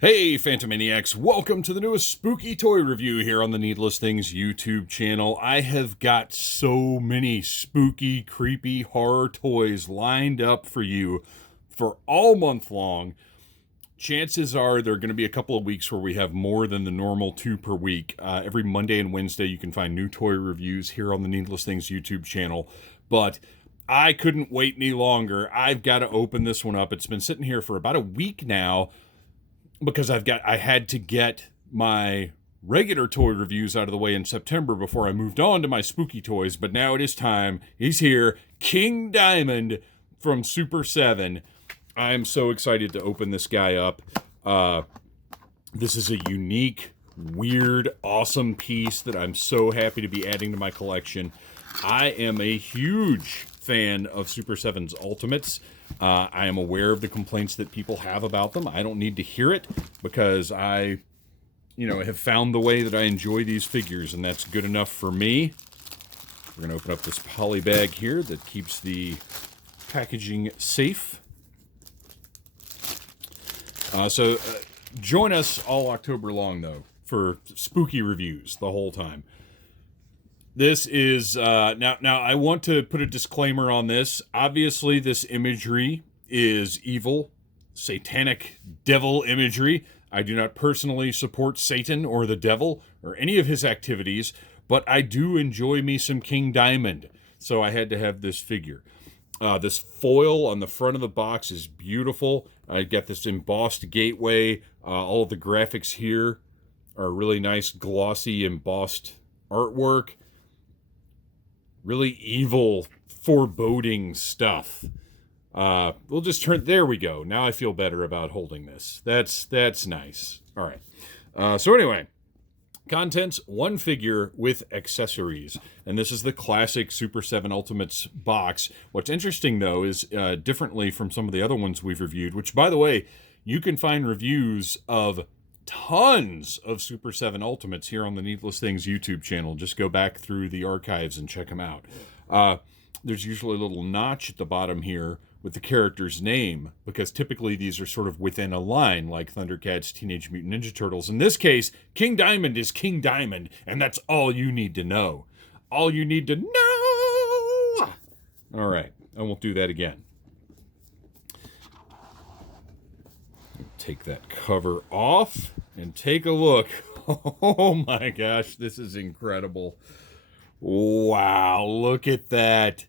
Hey, Phantomaniacs, welcome to the newest spooky toy review here on the Needless Things YouTube channel. I have got so many spooky, creepy horror toys lined up for you for all month long. Chances are there are going to be a couple of weeks where we have more than the normal 2 per week. Every Monday and Wednesday you can find new toy reviews here on the Needless Things YouTube channel. But I couldn't wait any longer. I've got to open this one up. It's been sitting here for about a week now, because I had to get my regular toy reviews out of the way in September before I moved on to my spooky toys, but now it is time. He's here, King Diamond from Super 7. I'm so excited to open this guy up. This is a unique, weird, awesome piece that I'm so happy to be adding to my collection. I am a huge fan of Super 7's Ultimates. I am aware of the complaints that people have about them. I don't need to hear it because I, have found the way that I enjoy these figures, and that's good enough for me. We're going to open up this poly bag here that keeps the packaging safe. Join us all October long, though, for spooky reviews the whole time. This is, now I want to put a disclaimer on this. Obviously, this imagery is evil, satanic devil imagery. I do not personally support Satan or the devil or any of his activities, but I do enjoy me some King Diamond, so I had to have this figure. This foil on the front of the box is beautiful. I got this embossed gateway. All of the graphics here are really nice, glossy, embossed artwork. Really evil, foreboding stuff. We'll just turn... There we go. Now I feel better about holding this. That's nice. All right. So anyway, contents, one figure with accessories. And this is the classic Super 7 Ultimates box. What's interesting, though, is differently from some of the other ones we've reviewed, which, by the way, you can find reviews of tons of Super 7 Ultimates here on the Needless Things YouTube channel. Just go back through the archives and check them out. There's usually a little notch at the bottom here with the character's name, because typically these are sort of within a line, like Thundercats, Teenage Mutant Ninja Turtles. In this case, King Diamond is King Diamond, and that's all you need to know. All you need to know! All right, I won't do that again. Take that cover off and take a look. Oh my gosh, this is incredible. Wow, look at that.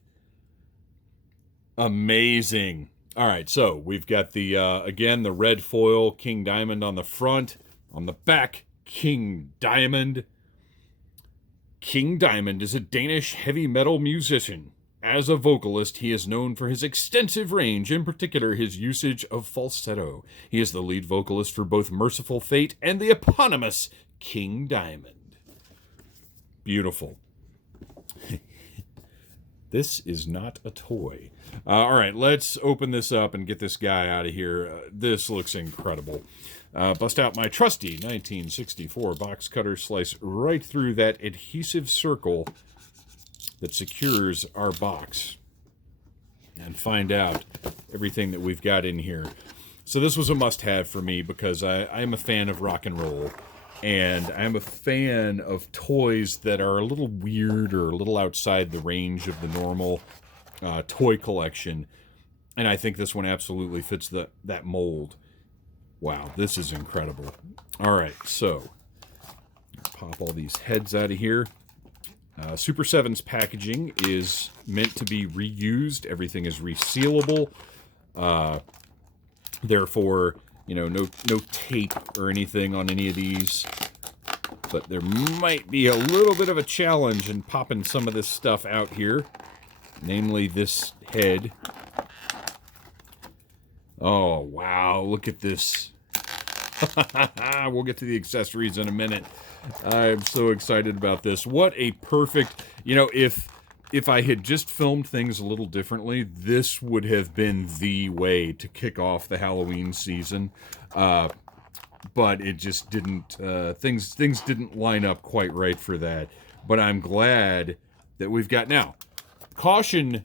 Amazing. All right, so we've got the, again, the red foil King Diamond on the front. On the back, King Diamond. King Diamond is a Danish heavy metal musician. As a vocalist, he is known for his extensive range, in particular his usage of falsetto. He is the lead vocalist for both Merciful Fate and the eponymous King Diamond. Beautiful. This is not a toy. All right, let's open this up and get this guy out of here. This looks incredible. Bust out my trusty 1964 box cutter, slice right through that adhesive circle that secures our box, and find out everything that we've got in here. So this was a must-have for me because I am a fan of rock and roll, and I'm a fan of toys that are a little weird or a little outside the range of the normal toy collection, and I think this one absolutely fits that mold. Wow, this is incredible. All right, so pop all these heads out of here. Super 7's packaging is meant to be reused. Everything is resealable. Therefore, no tape or anything on any of these. But there might be a little bit of a challenge in popping some of this stuff out here. Namely, this head. Oh, wow. Look at this. We'll get to the accessories in a minute. I'm so excited about this. What a perfect, if I had just filmed things a little differently, this would have been the way to kick off the Halloween season. But it just didn't, things didn't line up quite right for that. But I'm glad that we've got, now, caution,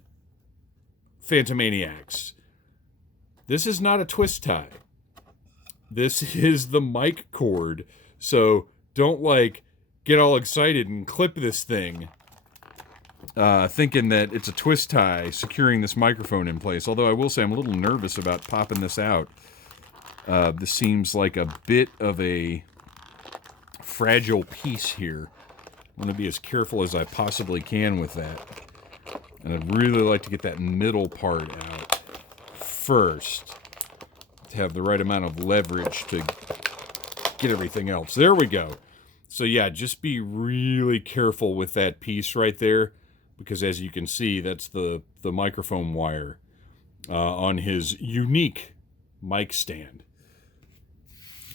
Phantomaniacs. This is not a twist tie. this is the mic cord. So don't like get all excited and clip this thing thinking that it's a twist tie securing this microphone in place. Although I will say I'm a little nervous about popping this out. This seems like a bit of a fragile piece here. I'm going to be as careful as I possibly can with that. And I'd really like to get that middle part out first to have the right amount of leverage to get everything else. There we go. So yeah, just be really careful with that piece right there, because as you can see, that's the microphone wire on his unique mic stand.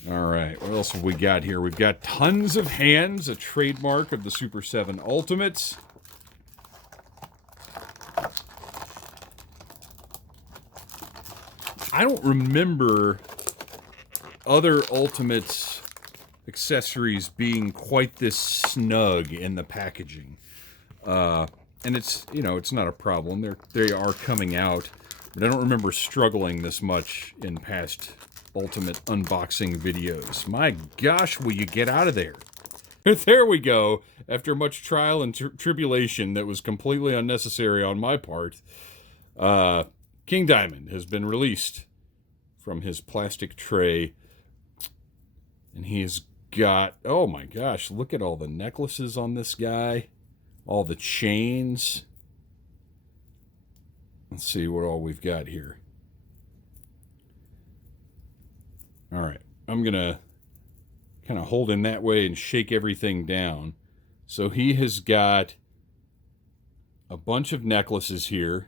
All right, what else have we got here? We've got tons of hands, a trademark of the Super 7 Ultimates. I don't remember other Ultimates accessories being quite this snug in the packaging. And it's, you know, it's not a problem. They are coming out, but I don't remember struggling this much in past Ultimate unboxing videos. My gosh, will you get out of there? There we go. After much trial and tribulation that was completely unnecessary on my part, King Diamond has been released from his plastic tray. And he's got, oh my gosh, look at all the necklaces on this guy. All the chains. Let's see what all we've got here. All right, I'm going to kind of hold him that way and shake everything down. So he has got a bunch of necklaces here.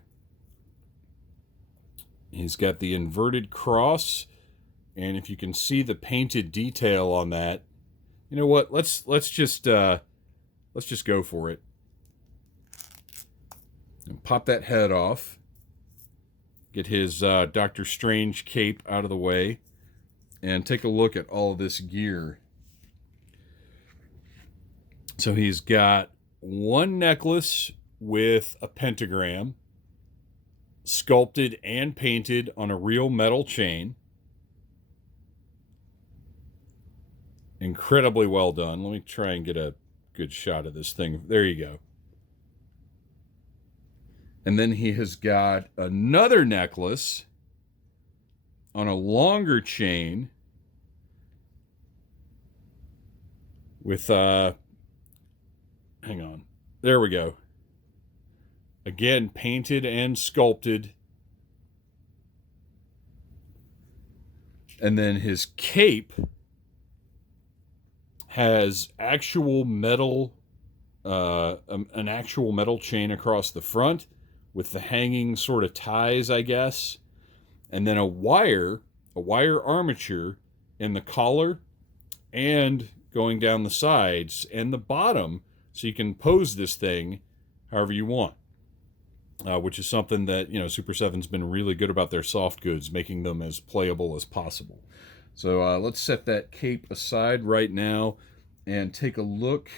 He's got the inverted cross, and if you can see the painted detail on that, you know what? Let's just go for it. And pop that head off. Get his Doctor Strange cape out of the way. And take a look at all this gear. So he's got one necklace with a pentagram, sculpted and painted on a real metal chain. Incredibly well done. Let me try and get a good shot of this thing. There you go. And then he has got another necklace on a longer chain with, hang on. There we go. Again, painted and sculpted. And then his cape has actual metal, an actual metal chain across the front with the hanging sort of ties, I guess. And then a wire armature in the collar and going down the sides and the bottom, so you can pose this thing however you want, which is something that, you know, Super 7's been really good about their soft goods, making them as playable as possible. So let's set that cape aside right now and take a look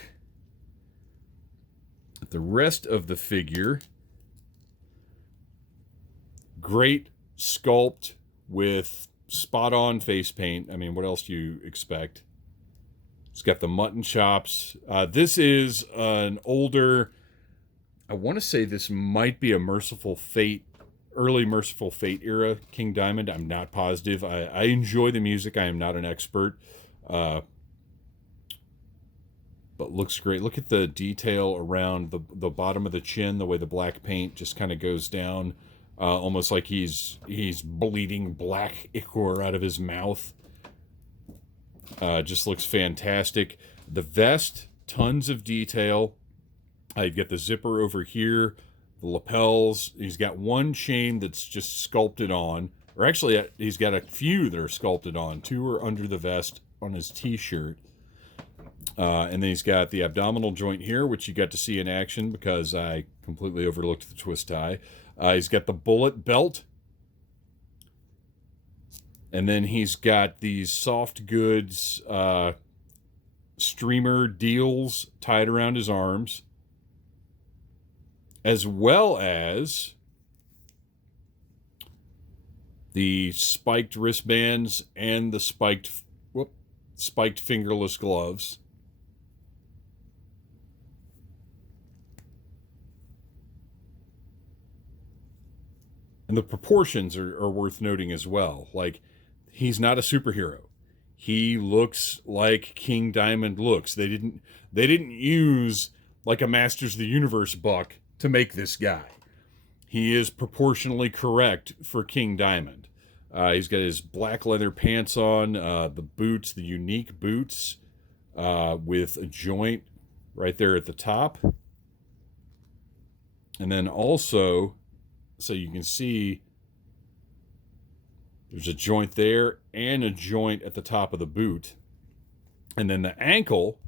at the rest of the figure. Great sculpt with spot-on face paint. I mean, what else do you expect? It's got the mutton chops. This is an older, I want to say this might be a Merciful Fate, early Merciful Fate era King Diamond. I'm not positive. I enjoy the music. I am not an expert. But looks great. Look at the detail around the bottom of the chin, the way the black paint just kind of goes down. Almost like he's bleeding black ichor out of his mouth. Just looks fantastic. The vest, tons of detail. You've got the zipper over here, the lapels. He's got one chain that's just sculpted on. Or actually, he's got a few that are sculpted on. Two are under the vest on his t-shirt. And then he's got the abdominal joint here, which you got to see in action because I completely overlooked the twist tie. He's got the bullet belt. And then he's got these soft goods streamer deals tied around his arms, as well as the spiked wristbands and the spiked fingerless gloves. And the proportions are worth noting as well. Like, he's not a superhero. He looks like King Diamond looks. They didn't use like a Masters of the Universe buck to make this guy. He is proportionally correct for King Diamond. He's got his black leather pants on, the boots, the unique boots, with a joint right there at the top. And then also, so you can see there's a joint there and a joint at the top of the boot. And then the ankle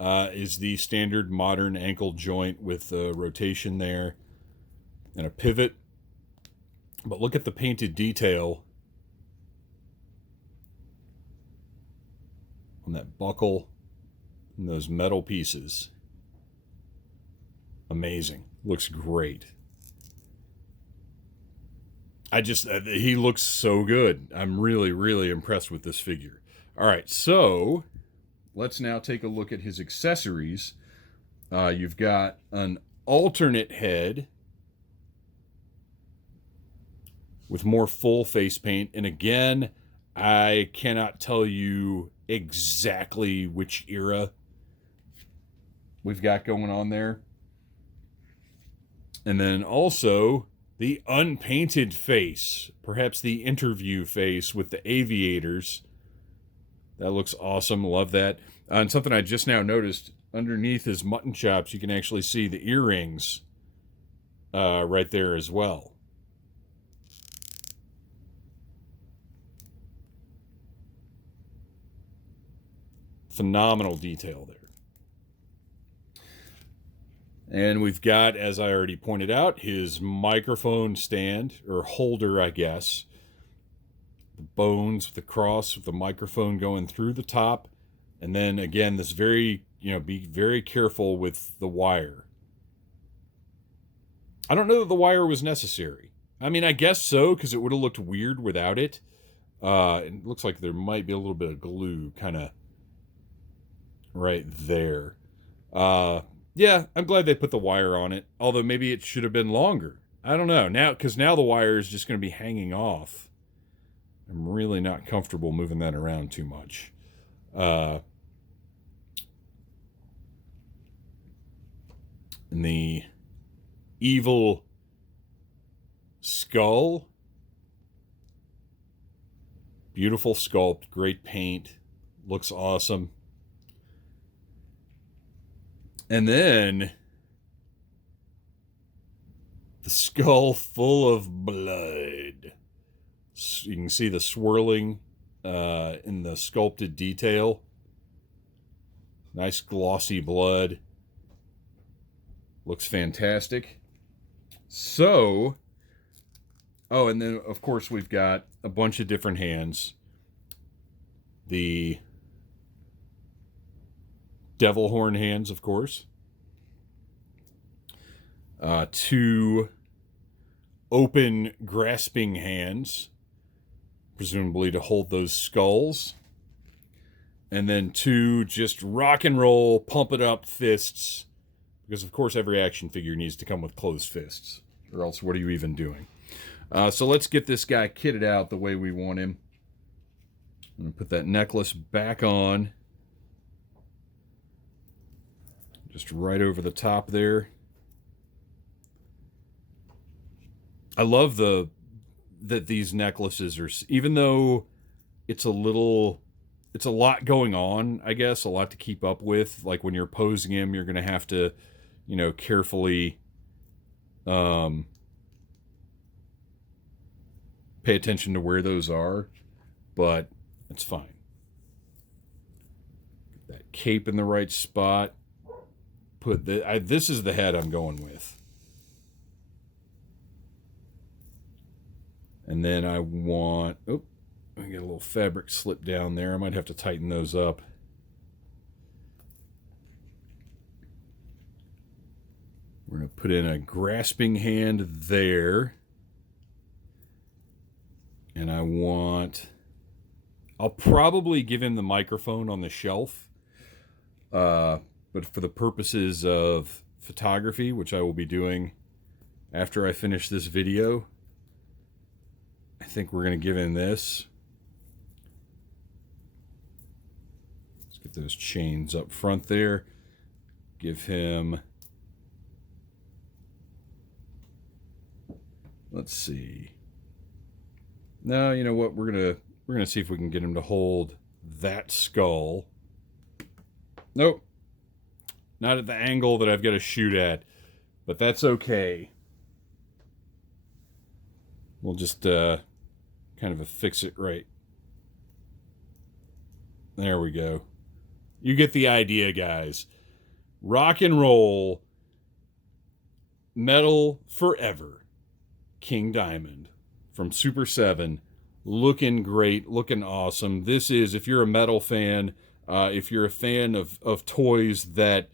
is the standard modern ankle joint with a rotation there and a pivot. But look at the painted detail on that buckle and those metal pieces. Amazing. Looks great. He looks so good. I'm really, really impressed with this figure. All right, so let's now take a look at his accessories. You've got an alternate head with more full face paint. And again, I cannot tell you exactly which era we've got going on there. And then also the unpainted face, perhaps the interview face with the aviators. That looks awesome. Love that. And something I just now noticed, underneath his mutton chops, you can actually see the earrings right there as well. Phenomenal detail there. And we've got, as I already pointed out, his microphone stand, or holder, I guess. The bones with the cross with the microphone going through the top. And then, again, this very, be very careful with the wire. I don't know that the wire was necessary. I mean, I guess so, because it would have looked weird without it. It looks like there might be a little bit of glue kind of right there. Yeah, I'm glad they put the wire on it. Although maybe it should have been longer. I don't know. Because now the wire is just going to be hanging off. I'm really not comfortable moving that around too much. And the evil skull. Beautiful sculpt. Great paint. Looks awesome. And then the skull full of blood. You can see the swirling in the sculpted detail. Nice glossy blood. Looks fantastic. So, oh, and then of course we've got a bunch of different hands. The devil horn hands, of course. 2 open grasping hands, presumably to hold those skulls. And then 2 just rock and roll, pump it up fists. Because, of course, every action figure needs to come with closed fists. Or else, what are you even doing? So let's get this guy kitted out the way we want him. I'm going to put that necklace back on. Just right over the top there. I love that these necklaces are, even though it's a lot going on, I guess, a lot to keep up with. Like when you're posing him, you're going to have to, carefully pay attention to where those are, but it's fine. Get that cape in the right spot. This is the head I'm going with. And then I want, I got a little fabric slip down there. I might have to tighten those up. We're going to put in a grasping hand there. And I'll probably give him the microphone on the shelf. But for the purposes of photography, which I will be doing after I finish this video, I think we're going to give him this. Let's get those chains up front there. Give him, let's see. No, you know what? We're gonna see if we can get him to hold that skull. Nope. Not at the angle that I've got to shoot at, but that's okay. We'll just kind of affix it right. There we go. You get the idea, guys. Rock and roll, metal forever. King Diamond from Super 7. Looking great, looking awesome. This is, if you're a metal fan, if you're a fan of toys that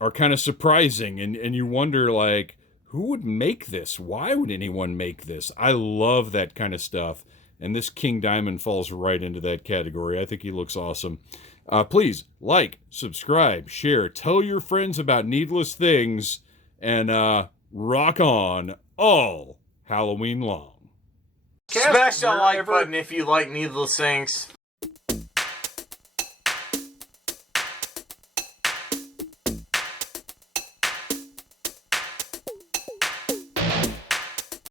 are kind of surprising and you wonder, like, who would make this? Why would anyone make this? I love that kind of stuff. And this King Diamond falls right into that category. I think he looks awesome. Please like, subscribe, share, tell your friends about Needless Things, and rock on all Halloween long. Smash that like button if you like Needless Things.